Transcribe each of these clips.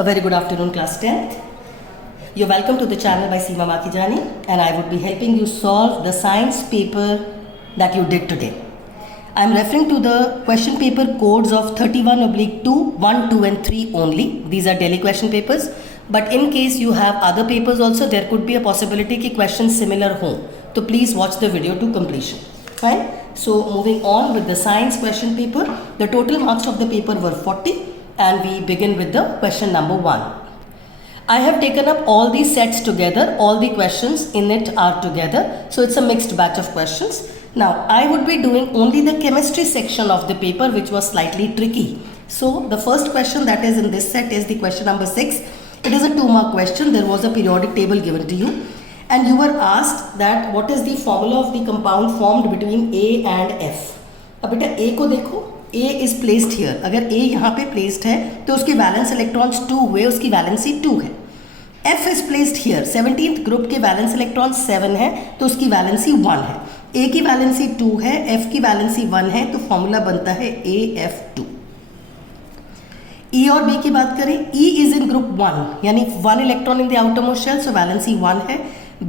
A very good afternoon, class 10th. You're welcome to the channel by Seema Makijani, and I would be helping you solve the science paper that you did today. I'm referring to the question paper codes of 31/2, 1, 2 and 3 only. These are daily question papers. But in case you have other papers also, there could be a possibility कि questions similar हो. So please watch the video to completion. Fine? So moving on with the science question paper, the total marks of the paper were 40 and we begin with the question number 1. I have taken up all these sets together, all the questions in it are together. So it's a mixed batch of questions. Now I would be doing only the chemistry section of the paper, which was slightly tricky. So the first question that is in this set is the question number 6. It is a 2-mark question. There was a periodic table given to you and you were asked that what is the formula of the compound formed between A and F. अब बेटा A को देखो, A is placed here. अगर A यहाँ पे placed है तो उसके वैलेंस इलेक्ट्रॉन्स 2 हुए, उसकी वैलेंसी 2 है. F is placed here. 17th group के वैलेंस इलेक्ट्रॉन्स 7 है तो उसकी वैलेंसी 1 है. A की वैलेंसी 2 है, F की वैलेंसी 1 है, तो फॉर्मूला बनता है AF2. E और B की बात करें, E is in group 1 यानी 1 electron in the outermost shell, so valency 1 है.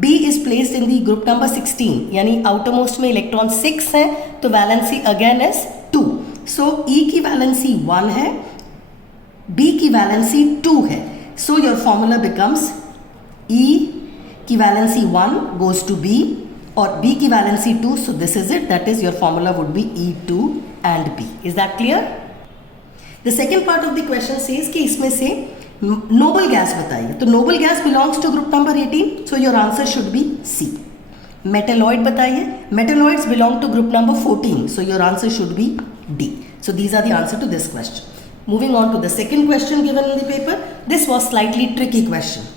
B is placed in the group number 16 यानी आउटरमोस्ट में इलेक्ट्रॉन 6 हैं तो valency again is 2. So E की वैलेंसी 1 है, B की वैलेंसी 2 है. So your formula becomes E की वैलेंसी 1 गोज टू B और B की valency 2. So this is it, that is your formula would be E2 and B. Is that clear? The second part of the question says कि इसमें से noble gas बताइए. तो noble gas belongs to group number 18, so your answer should be C. Metalloid बताइए, metalloids belong to group number 14, so your answer should be D. So these are the answer to this question. Moving on to the second question given in the paper. This was slightly tricky question.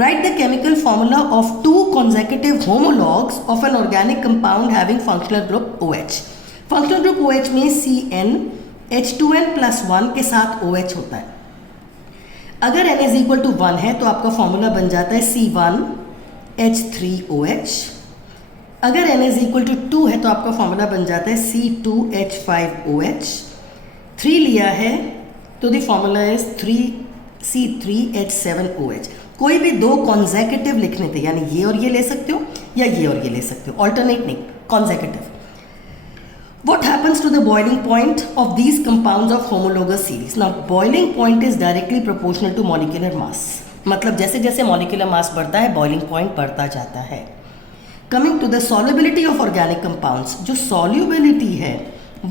Write the chemical formula of 2 consecutive homologues of an organic compound having functional group OH. Functional group OH में CN H2N plus 1 के साथ OH होता है. अगर N is equal to 1 है तो आपका formula बन जाता है C1 H3OH. अगर N is equal to 2 है तो आपका फॉर्मूला बन जाता है C2H5OH. 3 लिया है तो द फॉर्मूला इज 3C3H7OH. कोई भी 2 कॉन्जेक्यूटिव लिखने थे, यानी ये और ये ले सकते हो या ये और ये ले सकते हो, ऑल्टरनेट नहीं, कॉन्जेक्यूटिव. What happens to the boiling point of these compounds of homologous series? Now boiling point is directly proportional to molecular mass. मतलब जैसे जैसे molecular mass बढ़ता है boiling point बढ़ता जाता है. Coming to the solubility of organic compounds, जो solubility है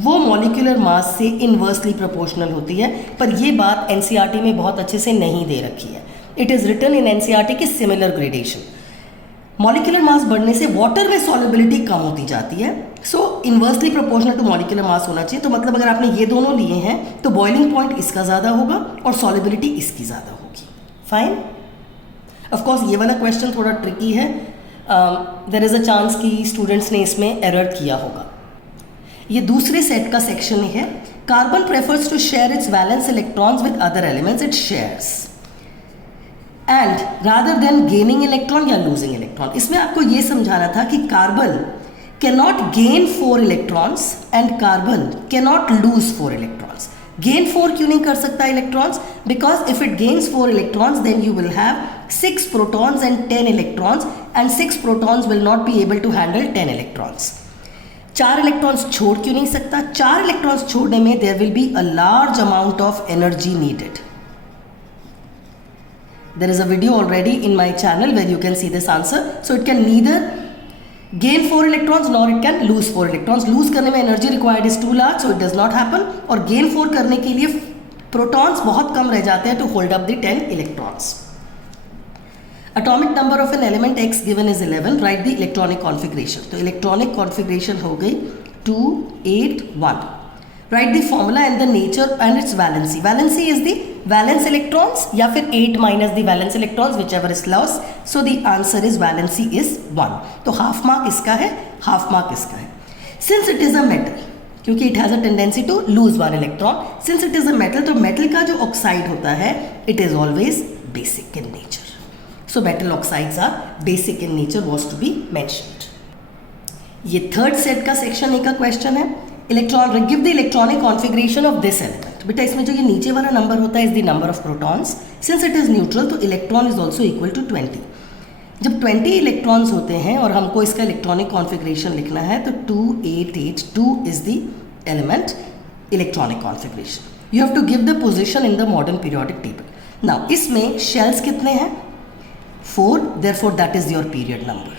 वो molecular mass से inversely proportional होती है, पर ये बात NCERT में बहुत अच्छे से नहीं दे रखी है. It is written in NCERT की similar gradation. मॉलिकुलर मास बढ़ने से वाटर में सॉल्युबिलिटी कम होती जाती है, so inversely proportional to molecular mass होना चाहिए. तो मतलब अगर आपने ये दोनों लिए हैं तो बॉइलिंग पॉइंट इसका ज़्यादा होगा और सॉल्युबिलिटी इसकी ज़्यादा होगी. फाइन. ऑफ कोर्स ये वाला क्वेश्चन थोड़ा ट्रिकी है. देयर इज़ अ चांस कि स्टूडेंट्स ने इसमें एरर किया होगा. ये दूसरे सेट का सेक्शन है. Carbon prefers to share its valence electrons with other elements it shares and rather than gaining electron या लूजिंग इलेक्ट्रॉन. इसमें आपको ये समझाना था कि carbon can not gain 4 electrons and carbon can not lose 4 electrons. Gain 4 क्यों नहीं कर सकता electrons? Because if it gains 4 electrons then you will have 6 protons and 10 electrons and 6 protons will not be able to handle 10 electrons. 4 electrons छोड़ क्यों नहीं सकता? 4 electrons छोड़ने में there will be a large amount of energy needed. There is a video already in my channel where you can see this answer. So it can neither gain 4 electrons nor it can lose 4 electrons. Lose करने में energy required is too large, so it does not happen. और gain 4 करने के लिए protons बहुत कम रह जाते हैं to hold up the 10 electrons. Atomic number of an element X given is 11. Write the electronic configuration. तो electronic configuration हो गई 2, 8, 1. Write the formula and the nature and its valency. Valency is the valence electrons या फिर 8 minus the valence electrons, whichever is lost. So the answer is valency is 1. तो half mark इसका है, half mark इसका है. Since it is a metal, क्योंकि it has a tendency to lose 1 electron. Since it is a metal, तो metal का जो oxide होता है, it is always basic in nature. So metal oxides are basic in nature was to be mentioned. ये third set का section A का question है. Electron, give the electronic configuration of this element. बेटा इसमें जो ये नीचे वाला नंबर होता है is the number of protons, since it is neutral तो electron is also equal to 20। जब 20 इलेक्ट्रॉन्स होते हैं और हमको इसका इलेक्ट्रॉनिक कॉन्फ़िगरेशन लिखना है तो 2882 is the element electronic configuration. You have to give the position in the modern periodic table. Now इसमें शेल्स कितने हैं? 4, therefore that is your period number.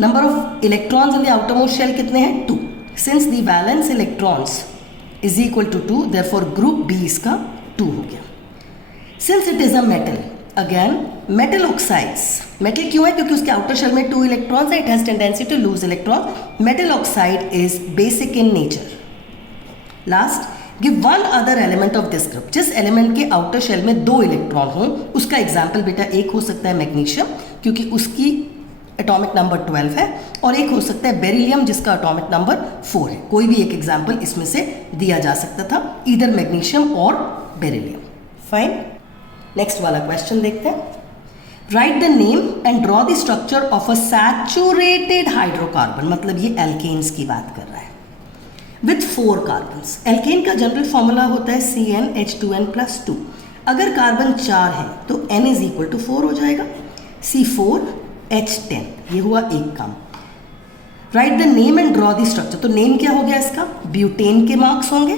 Number of electrons in the outermost shell कितने हैं? 2। Since the valence electrons is equal to 2, therefore group B इसका 2 हो गया। Since it is a metal, again metal oxides, metal क्यों है? क्योंकि उसके outer shell में 2 इलेक्ट्रॉन्स है, it has tendency to lose electron. Metal oxide is basic in nature. Last, give one other element of this group. जिस element के outer shell में 2 electron हो, उसका एग्जाम्पल बेटा एक हो सकता है मैग्नीशियम, क्योंकि उसकी एटॉमिक नंबर 12 है, और एक हो सकता है बेरिलियम जिसका एटॉमिक नंबर 4 है। कोई भी एक एग्जाम्पल इसमें से दिया जा सकता था, ईदर मैग्नीशियम और बेरिलियम। फाइन, नेक्स्ट वाला क्वेश्चन देखते हैं। Right the name and draw the structure of a saturated hydrocarbon, मतलब ये एल्केन्स की बात कर रहा है, विथ 4 कार्बन्स। एल्केन का जनरल फॉर्मूला होता है CnH2n+2। अगर कार्बन 4 है तो N इज इक्वल टू 4 हो जाएगा, C4H10। ये हुआ एक काम। Right the name and draw the structure, तो नेम क्या हो गया इसका? ब्यूटेन के मार्क्स होंगे।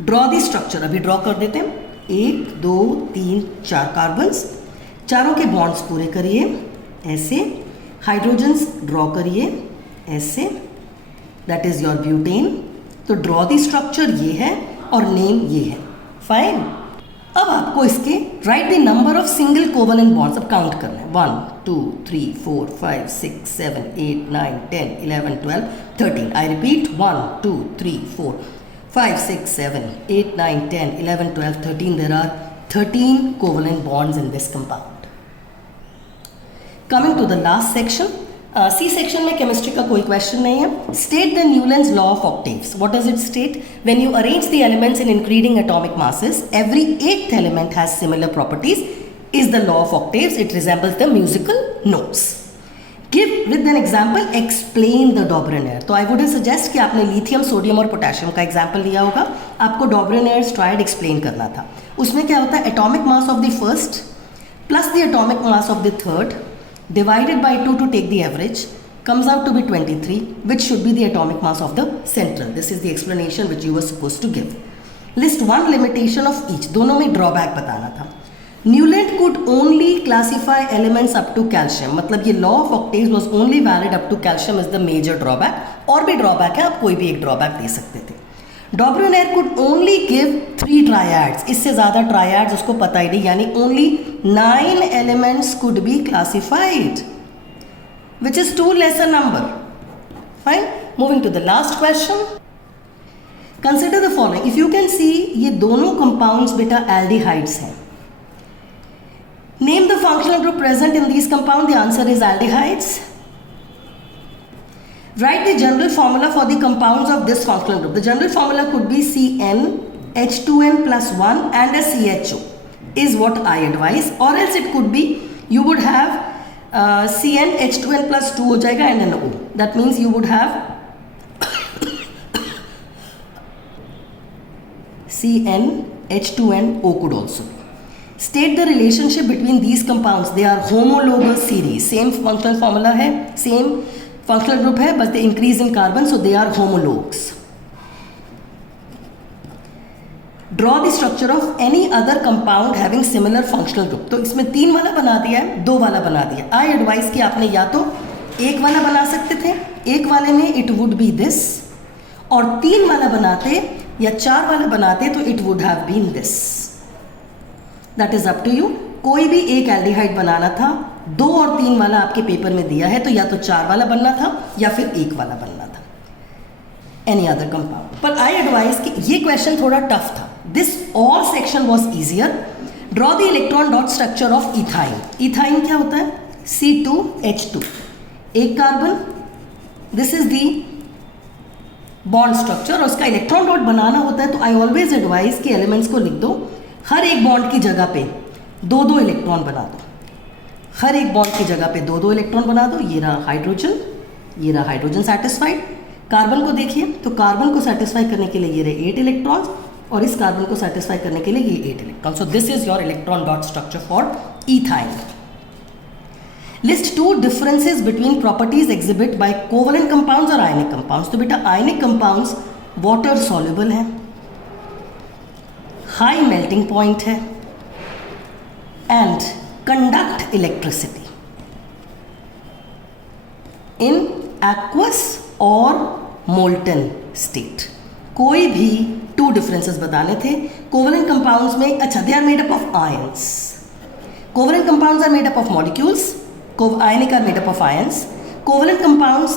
ड्रॉ द स्ट्रक्चर अभी ड्रॉ कर देते हैं। 1 2 3 4 कार्बन्स, चारों के बॉन्ड्स पूरे करिए ऐसे, हाइड्रोजन्स ड्रॉ करिए ऐसे, दैट इज योर ब्यूटेन। तो ड्रॉ द स्ट्रक्चर ये है और नेम ये है। फाइन, अब आपको इसके right the number of single covalent bonds अब काउंट करना है। 1 2 3 4 5 6 7 8 9 10 11 12 13। I repeat, 1 2 3 4 5 6 7 8 9 10 11 12 13। there are 13 covalent bonds in this compound. Coming to the last section, C section में केमिस्ट्री का कोई क्वेश्चन नहीं है। State the Newlands law of octaves. What does it state? When you arrange the elements in increasing atomic masses, every 8th element has similar properties is the law of octaves. It resembles the musical notes. Give with an example, explain the Dobrunner. तो I would suggest कि आपने lithium, sodium और potassium का example लिया होगा, आपको Dobrunner's triad explain करना था। उसमें क्या होता है? Atomic mass of the first plus the atomic mass of the third divided by 2 to take the average comes out to be 23, which should be the atomic mass of the central. This is the explanation which you were supposed to give. List one limitation of each. दोनों में drawback बताना था। Newland could only classify elements up to calcium, मतलब ये law of octaves was only valid up to calcium is the major drawback. और भी drawback है, आप कोई भी एक drawback दे सकते थे। Dobrunner could only give 3 triads, इससे ज़्यादा triads उसको पता ही नहीं, यानी only 9 elements could be classified, which is 2 lesser number. Fine. Moving to the last question. Consider the following. If you can see, ये दोनों compounds बेटा aldehydes हैं. Name the functional group present in these compounds. The answer is aldehydes. Write the general formula for the compounds of this functional group. The general formula could be CnH2n+1 and a CHO is what I advise, or else it could be you would have CnH2n+2 हो जाएगा and an O. That means you would have CnH2nO could also be. State the relationship between these compounds. They are homologous series. Same functional formula है, same functional group है, but they increase in carbon, so they are homologues. Draw the structure of any other compound having similar functional group. तो इसमें 3 वाला बना दिया है, 2 वाला बना दिया। I advise कि आपने या तो 1 वाला बना सकते थे, 1 वाले में it would be this, और 3 वाला बनाते या 4 वाला बनाते तो it would have been this. That is up to you. कोई भी एक एल्डिहाइड बनाना था, 2 और 3 वाला आपके पेपर में दिया है, तो या तो 4 वाला बनना था या फिर 1 वाला बनना था, एनी अदर कंपाउंड। पर आई एडवाइज कि ये क्वेश्चन थोड़ा टफ था। This all section was easier. Draw the electron dot structure of ethyne. Ethyne क्या होता है? C2H2, एक carbon, this is the bond structure, और उसका इलेक्ट्रॉन डॉट बनाना होता है। तो आई ऑलवेज एडवाइज कि एलिमेंट्स को लिख दो, हर एक बॉन्ड की जगह पे 2-2 इलेक्ट्रॉन बना दो, हर एक बॉन्ड की जगह पे 2-2 इलेक्ट्रॉन बना दो। ये रहा हाइड्रोजन, ये रहा हाइड्रोजन सेटिस्फाइड। कार्बन को देखिए, तो कार्बन को सेटिस्फाई करने के लिए ये रहे 8 इलेक्ट्रॉन्स, और इस कार्बन को सेटिस्फाई करने के लिए ये 8 electron. So this is your electron dot structure for ethyl. List 2 differences between properties exhibit by covalent compounds और आयनिक कंपाउंड्स. तो बेटा आयनिक कंपाउंड्स वाटर सॉल्युबल है, हाई मेल्टिंग पॉइंट है and conduct electricity in aqueous और molten state. कोई भी 2 differences बताने थे. कोवलेंट कंपाउंड्स में, अच्छा, they are made up of ions. Covalent compounds are made up of molecules. Ionic are made up of ions. Covalent compounds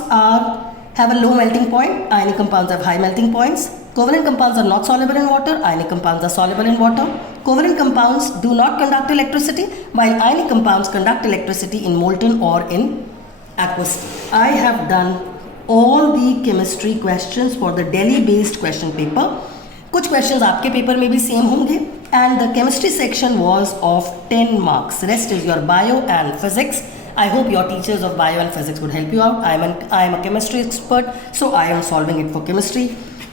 have a low melting point. Ionic compounds have high melting points. Covalent compounds are not soluble in water. Ionic compounds are soluble in water. Covalent compounds do not conduct electricity, while ionic compounds conduct electricity in molten or in aqueous state. I have done all the chemistry questions for the Delhi-based question paper. कुछ questions आपके paper में भी same होंगे. And the chemistry section was of 10 marks. Rest is your bio and physics. I hope your teachers of bio and physics would help you out. I am a chemistry expert, so I am solving it for chemistry.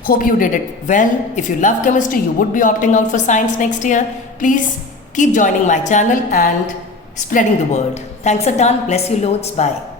Hope you did it well. If you love chemistry, you would be opting out for science next year. Please keep joining my channel and spreading the word. Thanks a ton. Bless you loads. Bye.